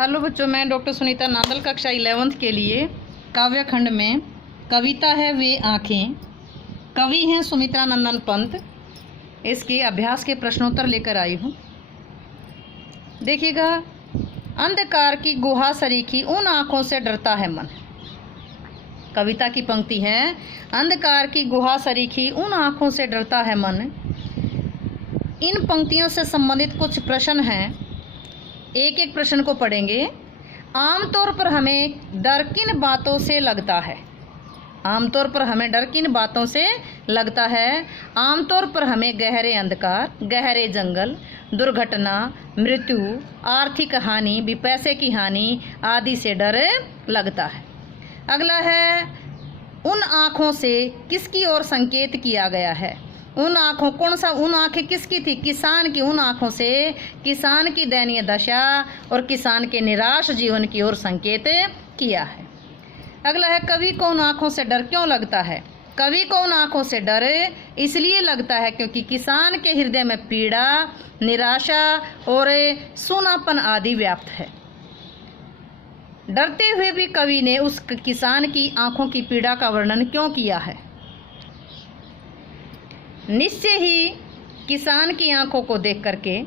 Hello बच्चों, मैं doctor Sunita Nandal कक्षा 11th के लिए काव्य खंड में कविता है वे आँखें, कवि हैं सुमित्रा नंदन पंत। इसके अभ्यास के प्रश्नोत्तर लेकर आई हूँ। देखिएगा, अंधकार की गुहा सरीखी उन आँखों से डरता है मन। कविता की पंक्ति है, अंधकार की गुहा सरीखी उन आँखों से डरता है मन। इन पंक्तियों से संबंधित कुछ प्रश्न हैं, एक एक प्रश्न को पढ़ेंगे। आमतौर पर हमें डर किन बातों से लगता है? आमतौर पर हमें डर किन बातों से लगता है? आमतौर पर हमें गहरे अंधकार, गहरे जंगल, दुर्घटना, मृत्यु, आर्थिक हानि, भी पैसे की हानि आदि से डर लगता है। अगला है, उन आँखों से किसकी ओर संकेत किया गया है? उन आँखों, कौन सा उन आँखें किसकी थी? किसान की। उन आँखों से किसान की दयनीय दशा और किसान के निराश जीवन की ओर संकेत किया है। अगला है, कवि को उन आँखों से डर क्यों लगता है? कवि को उन आँखों से डर इसलिए लगता है क्योंकि किसान के हृदय में पीड़ा, निराशा और सूनापन आदि व्याप्त है। डरते हुए भी कवि ने उस किसान की आँखों की पीड़ा का वर्णन क्यों किया है? निश्चय ही किसान की आंखों को देख करके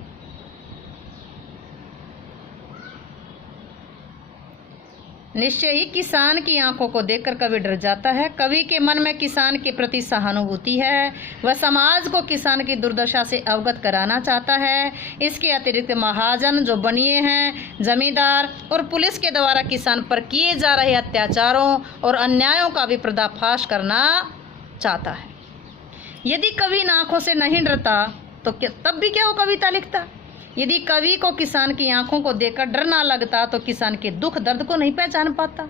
किसान की आंखों को देखकर कवि डर जाता है। कवि के मन में किसान के प्रति सहानुभूति है। वह समाज को किसान की दुर्दशा से अवगत कराना चाहता है। इसके अतिरिक्त महाजन जो बनिए हैं, जमींदार और पुलिस के द्वारा किसान पर किए जा रहे अत्याचारों और अन्यायों का भी पर्दाफाश करना चाहता है। यदि कवि इन आँखों से नहीं डरता तो तब भी क्या वो कविता लिखता? यदि कवि को किसान की आंखों को देखकर डर ना लगता तो किसान के दुख दर्द को नहीं पहचान पाता,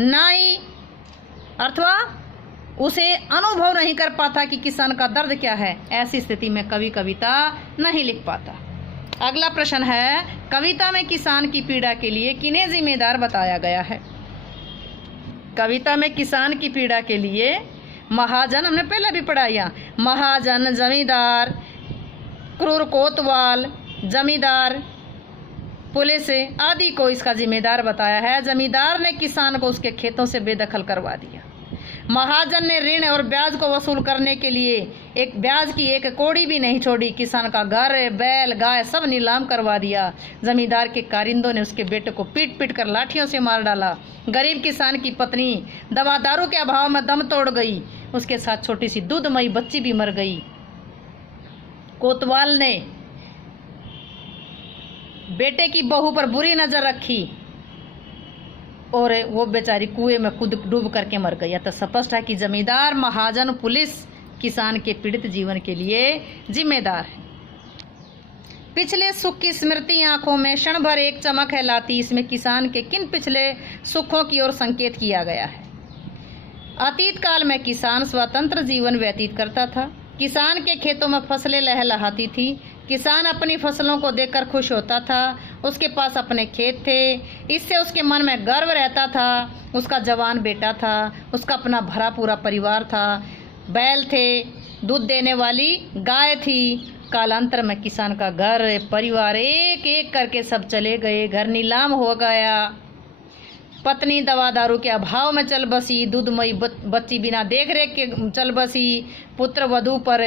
ना ही अथवा उसे अनुभव नहीं कर पाता कि किसान का दर्द क्या है। ऐसी स्थिति में कवि कविता नहीं लिख पाता। अगला प्रश्न है, कविता में किसान की पीड़ा के लिए किन्हें जिम्मेदार बताया गया है? कविता में किसान की पीड़ा के लिए महाजन, हमने पहले भी पढ़ाया, महाजन, जमींदार, क्रूर कोतवाल, जमींदार, पुलिस आदि को इसका जिम्मेदार बताया है। जमींदार ने किसान को उसके खेतों से बेदखल करवा दिया। महाजन ने ऋण और ब्याज को वसूल करने के लिए एक ब्याज की एक कौड़ी भी नहीं छोड़ी। किसान का घर, बैल, गाय सब नीलाम करवा दिया। जमींदार के कारिंदों ने उसके बेटे को पीट पीट कर लाठियों से मार डाला। गरीब किसान की पत्नी दवा दारू के अभाव में दम तोड़ गई। उसके साथ छोटी सी दूधमयी बच्ची भी मर गई। कोतवाल ने बेटे की बहू पर बुरी नजर रखी और वो बेचारी कुएं में खुद डूब करके मर गई। तो स्पष्ट है कि जमींदार, महाजन, पुलिस किसान के पीड़ित जीवन के लिए जिम्मेदार है। पिछले सुख की स्मृति आंखों में क्षण भर एक चमक है लाती। इसमें किसान के किन पिछले सुखों की ओर संकेत किया गया है? अतीत काल में किसान स्वतंत्र जीवन व्यतीत करता था। किसान के खेतों में फसलें लहलहाती थी। किसान अपनी फसलों को देखकर खुश होता था। उसके पास अपने खेत थे, इससे उसके मन में गर्व रहता था। उसका जवान बेटा था, उसका अपना भरा पूरा परिवार था, बैल थे, दूध देने वाली गाय थी। कालांतर में किसान का घर, परिवार एक एक करके सब चले गए। घर नीलाम हो गया। पत्नी दवा दारू के अभाव में चल बसी। दूधमयी बच्ची बिना देख रेख के चल बसी। पुत्र वधू पर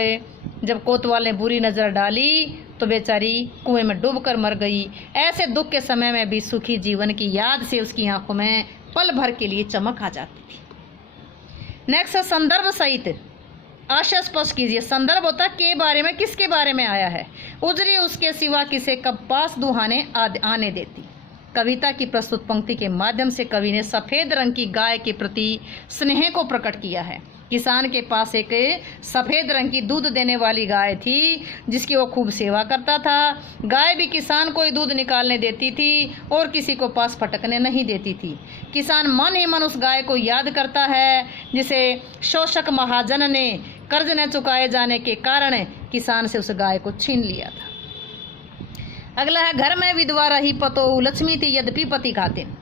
जब कोतवाल ने बुरी नज़र डाली तो बेचारी कुएं में डूबकर मर गई। ऐसे दुख के समय में भी सुखी जीवन की याद से उसकी आंखों में पल भर के लिए चमक आ जाती थी। नेक्स्ट, संदर्भ सहित आशय स्पष्ट कीजिए। संदर्भ होता है के बारे में, किसके बारे में आया है। उजरी उसके सिवा किसे कब पास दुहाने आने देती। कविता की प्रस्तुत पंक्ति के माध्यम से कवि ने सफ़ेद रंग की गाय के प्रति स्नेह को प्रकट किया है। किसान के पास एक सफ़ेद रंग की दूध देने वाली गाय थी जिसकी वो खूब सेवा करता था। गाय भी किसान को ही दूध निकालने देती थी और किसी को पास फटकने नहीं देती थी। किसान मन ही मन उस गाय को याद करता है जिसे शोषक महाजन ने कर्ज न चुकाए जाने के कारण किसान से उस गाय को छीन लिया था। अगला है, घर में विधवा रही पतोहू लक्ष्मी थी यद्यपि पति खातिन।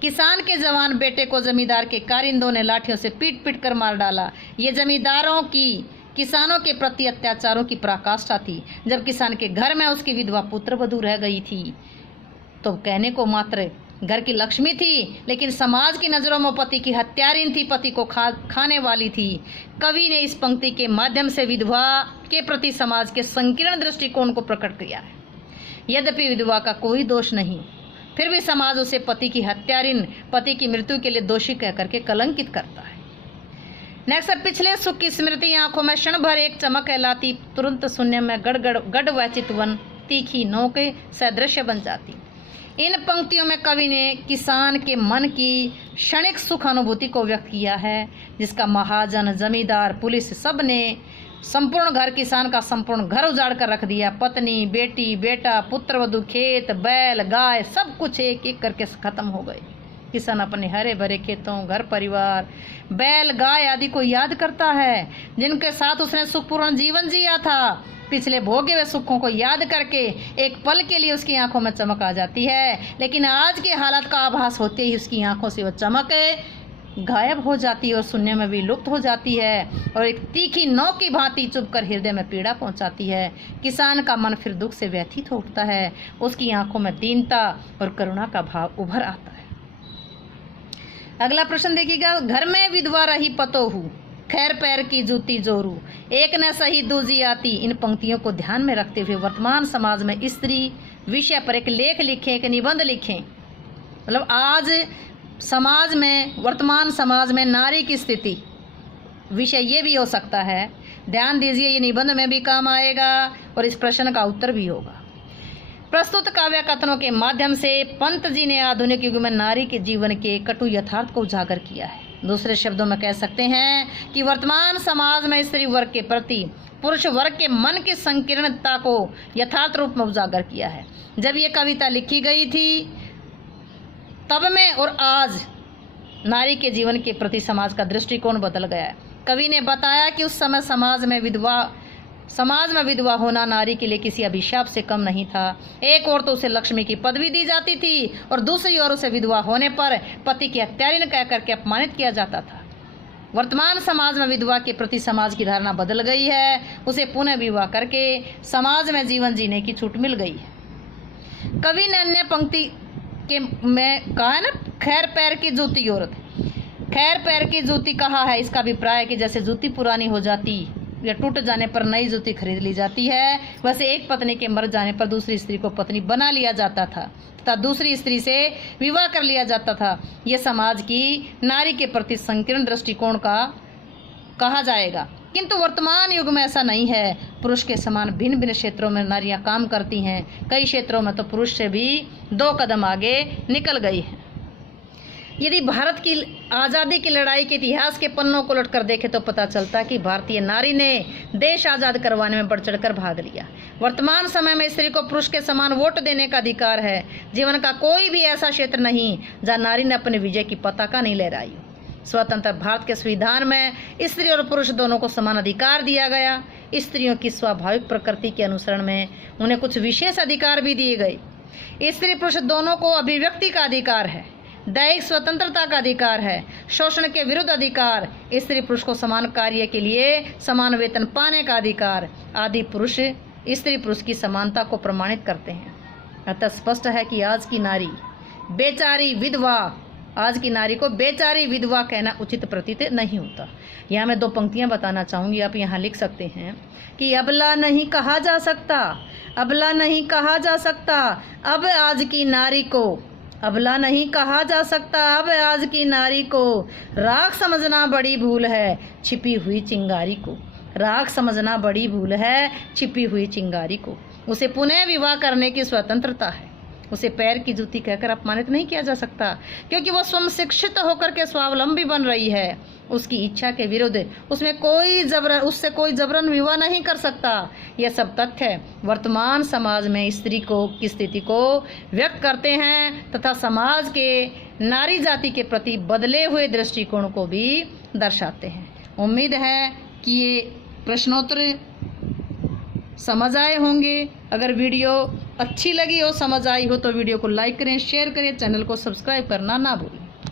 किसान के जवान बेटे को जमींदार के कारिंदों ने लाठियों से पीट पीट कर मार डाला। ये जमींदारों की किसानों के प्रति अत्याचारों की पराकाष्ठा थी। जब किसान के घर में उसकी विधवा पुत्र वधू रह गई थी तो कहने को मात्र घर की लक्ष्मी थी, लेकिन समाज की नज़रों में पति की हत्यारिन थी, पति को खाने वाली थी। कवि ने इस पंक्ति के माध्यम से विधवा के प्रति समाज के संकीर्ण दृष्टिकोण को प्रकट किया है। यद्यपि विधवा का कोई दोष नहीं, फिर भी समाज उसे पति की हत्यारिन, पति की मृत्यु के लिए दोषी कह करके कलंकित करता है। नेक्स्ट है, पिछले सुख की स्मृति आंखों में क्षण भर एक चमक कहलाती, तुरंत शून्य में गढ़ वह चितवन, तीखी नोके सदृश्य बन जाती। इन पंक्तियों में कवि ने किसान के मन की क्षणिक सुख अनुभूति को व्यक्त किया है, जिसका महाजन, जमींदार, पुलिस सब ने संपूर्ण घर, किसान का संपूर्ण घर उजाड़ कर रख दिया। पत्नी, बेटी, बेटा, पुत्रवधु, खेत, बैल, गाय सब कुछ एक एक करके खत्म हो गए। किसान अपने हरे भरे खेतों, घर परिवार, बैल, गाय आदि को याद करता है, जिनके साथ उसने सुखपूर्ण जीवन जिया था। पिछले भोगे हुए सुखों को याद करके एक पल के लिए उसकी आंखों में चमक आ जाती है, लेकिन आज के हालात का आभास होते ही उसकी आंखों से वह चमक गायब हो जाती है और शून्य में भी लुप्त हो जाती है, और एक तीखी नोक की भांति चुभकर हृदय में पीड़ा पहुंचाती है। किसान का मन फिर दुख से व्यथित हो उठता है, उसकी आंखों में दीनता और करुणा का भाव उभर आता है। अगला प्रश्न देखिएगा, घर में विधवा रही पतोहू, खैर पैर की जूती जोरू, एक न सही दूजी आती। इन पंक्तियों को ध्यान में रखते हुए वर्तमान समाज में स्त्री विषय पर एक लेख लिखें, एक निबंध लिखें। मतलब आज समाज में, वर्तमान समाज में नारी की स्थिति विषय ये भी हो सकता है। ध्यान दीजिए, ये निबंध में भी काम आएगा और इस प्रश्न का उत्तर भी होगा। प्रस्तुत काव्य कथनों के माध्यम से पंत जी ने आधुनिक युग में नारी के जीवन के कटु यथार्थ को उजागर किया है। दूसरे शब्दों में कह सकते हैं कि वर्तमान समाज में स्त्री वर्ग के प्रति पुरुष वर्ग के मन की संकीर्णता को यथार्थ रूप में उजागर किया है। जब ये कविता लिखी गई थी तब में और आज नारी के जीवन के प्रति समाज का दृष्टिकोण बदल गया है। कवि ने बताया कि उस समय समाज में विधवा होना नारी के लिए किसी अभिशाप से कम नहीं था। एक ओर तो उसे लक्ष्मी की पदवी दी जाती थी और दूसरी ओर उसे विधवा होने पर पति की हत्यारिन कह करके अपमानित किया जाता था। वर्तमान समाज में विधवा के प्रति समाज की धारणा बदल गई है, उसे पुनः विवाह करके समाज में जीवन जीने की छूट मिल गई है। कवि ने अन्य पंक्ति के में कहा है ना, खैर पैर की जूती औरत, खैर पैर की जूती कहा है। इसका अभिप्राय है कि जैसे जूती पुरानी हो जाती या टूट जाने पर नई जूती खरीद ली जाती है, वैसे एक पत्नी के मर जाने पर दूसरी स्त्री को पत्नी बना लिया जाता था तथा दूसरी स्त्री से विवाह कर लिया जाता था। यह समाज की नारी के प्रति संकीर्ण दृष्टिकोण का कहा जाएगा। किंतु वर्तमान युग में ऐसा नहीं है। पुरुष के समान भिन्न भिन्न क्षेत्रों में नारियां काम करती हैं। कई क्षेत्रों में तो पुरुष से भी 2 कदम आगे निकल गई है। यदि भारत की आज़ादी की लड़ाई के इतिहास के पन्नों को उलट कर देखें तो पता चलता कि भारतीय नारी ने देश आज़ाद करवाने में बढ़ चढ़कर भाग लिया। वर्तमान समय में स्त्री को पुरुष के समान वोट देने का अधिकार है। जीवन का कोई भी ऐसा क्षेत्र नहीं जहाँ नारी ने अपने विजय की पताका नहीं लहराई। स्वतंत्र भारत के संविधान में स्त्री और पुरुष दोनों को समान अधिकार दिया गया। स्त्रियों की स्वाभाविक प्रकृति के अनुसरण में उन्हें कुछ विशेष अधिकार भी दिए गए। स्त्री पुरुष दोनों को अभिव्यक्ति का अधिकार है, दैहिक स्वतंत्रता का अधिकार है, शोषण के विरुद्ध अधिकार, स्त्री पुरुष को समान कार्य के लिए समान वेतन पाने का अधिकार आदि पुरुष स्त्री पुरुष की समानता को प्रमाणित करते हैं। अतः स्पष्ट है कि आज की नारी बेचारी विधवा, आज की नारी को बेचारी विधवा कहना उचित प्रतीत नहीं होता। यहाँ मैं 2 पंक्तियाँ बताना चाहूँगी, आप यहाँ लिख सकते हैं कि अबला नहीं कहा जा सकता, अबला नहीं कहा जा सकता अब आज की नारी को, अबला नहीं कहा जा सकता अब आज की नारी को, राख समझना बड़ी भूल है छिपी हुई चिंगारी को, राख समझना बड़ी भूल है छिपी हुई चिंगारी को। उसे पुनः विवाह करने की स्वतंत्रता है। उसे पैर की जूती कहकर अपमानित नहीं किया जा सकता, क्योंकि वह स्वयं शिक्षित होकर के स्वावलंबी बन रही है। उसकी इच्छा के विरुद्ध उससे कोई जबरन विवाह नहीं कर सकता। यह सब तथ्य वर्तमान समाज में स्त्री की स्थिति को व्यक्त करते हैं तथा समाज के नारी जाति के प्रति बदले हुए दृष्टिकोण को भी दर्शाते हैं। उम्मीद है कि ये प्रश्नोत्तर समझ आए होंगे। अगर वीडियो अच्छी लगी हो, समझ आई हो तो वीडियो को लाइक करें, शेयर करें, चैनल को सब्सक्राइब करना ना भूलें।